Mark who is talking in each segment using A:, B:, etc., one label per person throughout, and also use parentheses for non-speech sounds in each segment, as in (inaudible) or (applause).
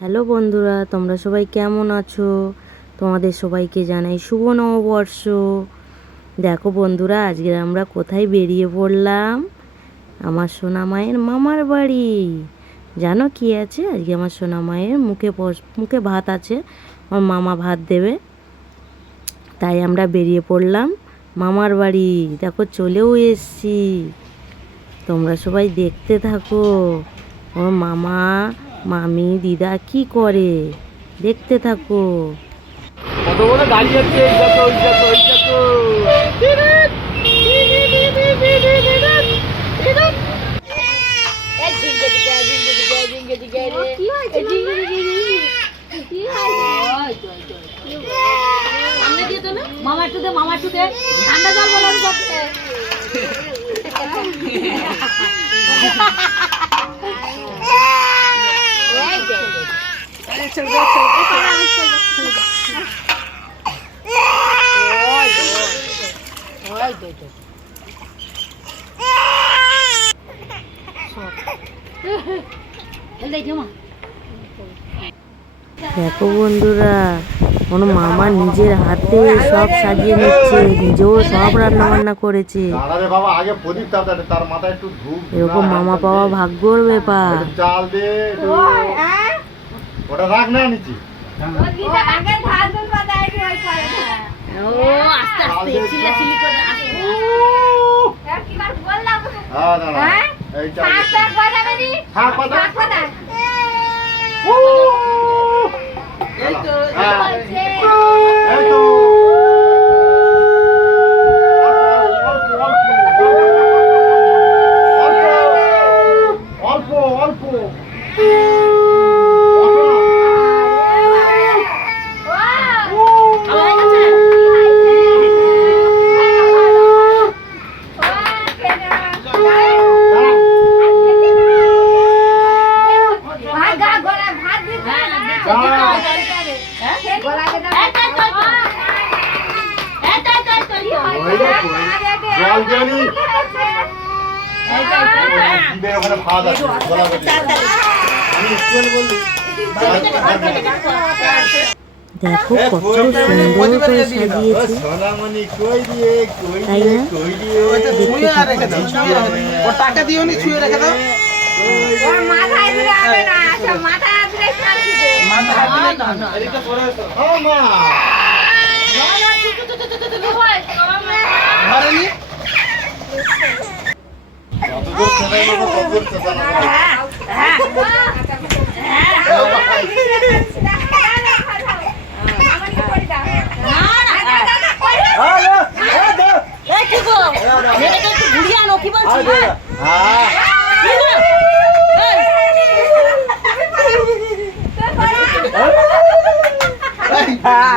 A: Hello বন্ধুরা, তোমরা সবাই কেমন আছো? তোমাদের সবাইকে জানাই শুভ নববর্ষ। দেখো বন্ধুরা, আজকে আমরা কোথায় বেরিয়ে পড়লাম? আমার সোনা মায়ের মামার বাড়ি। জানো কি আছে? আজকে আমার সোনা মায়ের মুখে মুখে ভাত আছে, আমার মামা ভাত দেবে। তাই আমরা বেরিয়ে পড়লাম মামার বাড়ি। দেখো, চলেও এসছি। তোমরা সবাই দেখতে থাকো। ওর মামা মামি দিদা কি করে? দেখতে থাকো।
B: কত বড় গাড়ি যাচ্ছে এই দেখো ওই দেখো ওই দেখো।
C: মামা? ঠান্ডা জল বলো করতে (laughs) (laughs)
A: দেখো বন্ধুরা ওর মামা নিজের হাতে সব সাজিয়ে নিচ্ছে নিজেও সব রান্না বান্না করেছে।
B: দাঁড়ারে বাবা আগে প্রদীপ দাও তাহলে তার মাথায় একটু ধূপ
A: এরকম মামা পাওয়া ভাগ্যর ব্যাপার
B: একটু চাল দে একটু ওটা রাখ না নিচে।
C: ও আস্তে আস্তে চিল্লা চিল্লি করে আস্তে
B: হ্যাঁ দাঁড়া এই চাল থাক পাতা এই তো জল জানি ওখানে খাওয়া দাওয়া
A: দেখো কত সুন্দর করে সাজিয়েছে। তাই না? দেখতে
D: টাকা দিও নি ছুঁয়ে রেখে দাও
C: महाराणी বুড়িয়া নকি বলছি
B: হ্যাঁ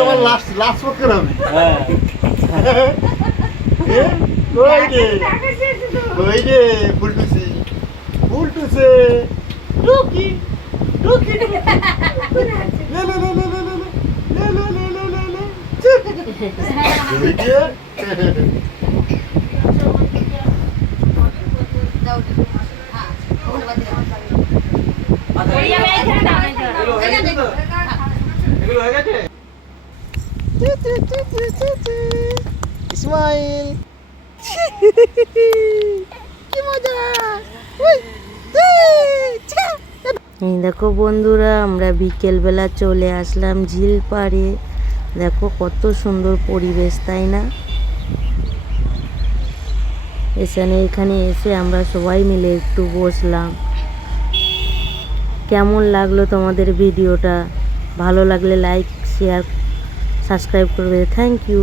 B: আমার লাস্ট লাস্ট পক্ষের হবে
D: হ্যাঁ
B: কই রে কই রে ফুলটুসি ফুলটুসে টুকি টুকি লে লে লে লে লে লে লে লে লে লে লে লে লে
D: এগুলো হয়ে গেছে ইসমাইল।
A: দেখো বন্ধুরা, আমরা বিকেলবেলা চলে আসলাম ঝিল পাড়ে। দেখো কত সুন্দর পরিবেশ, তাই না? এখানে এখানে এসে আমরা সবাই মিলে একটু বসলাম। কেমন লাগল তোমাদের ভিডিওটা? ভালো লাগলে লাইক শেয়ার সাবস্ক্রাইব করবে। Thank you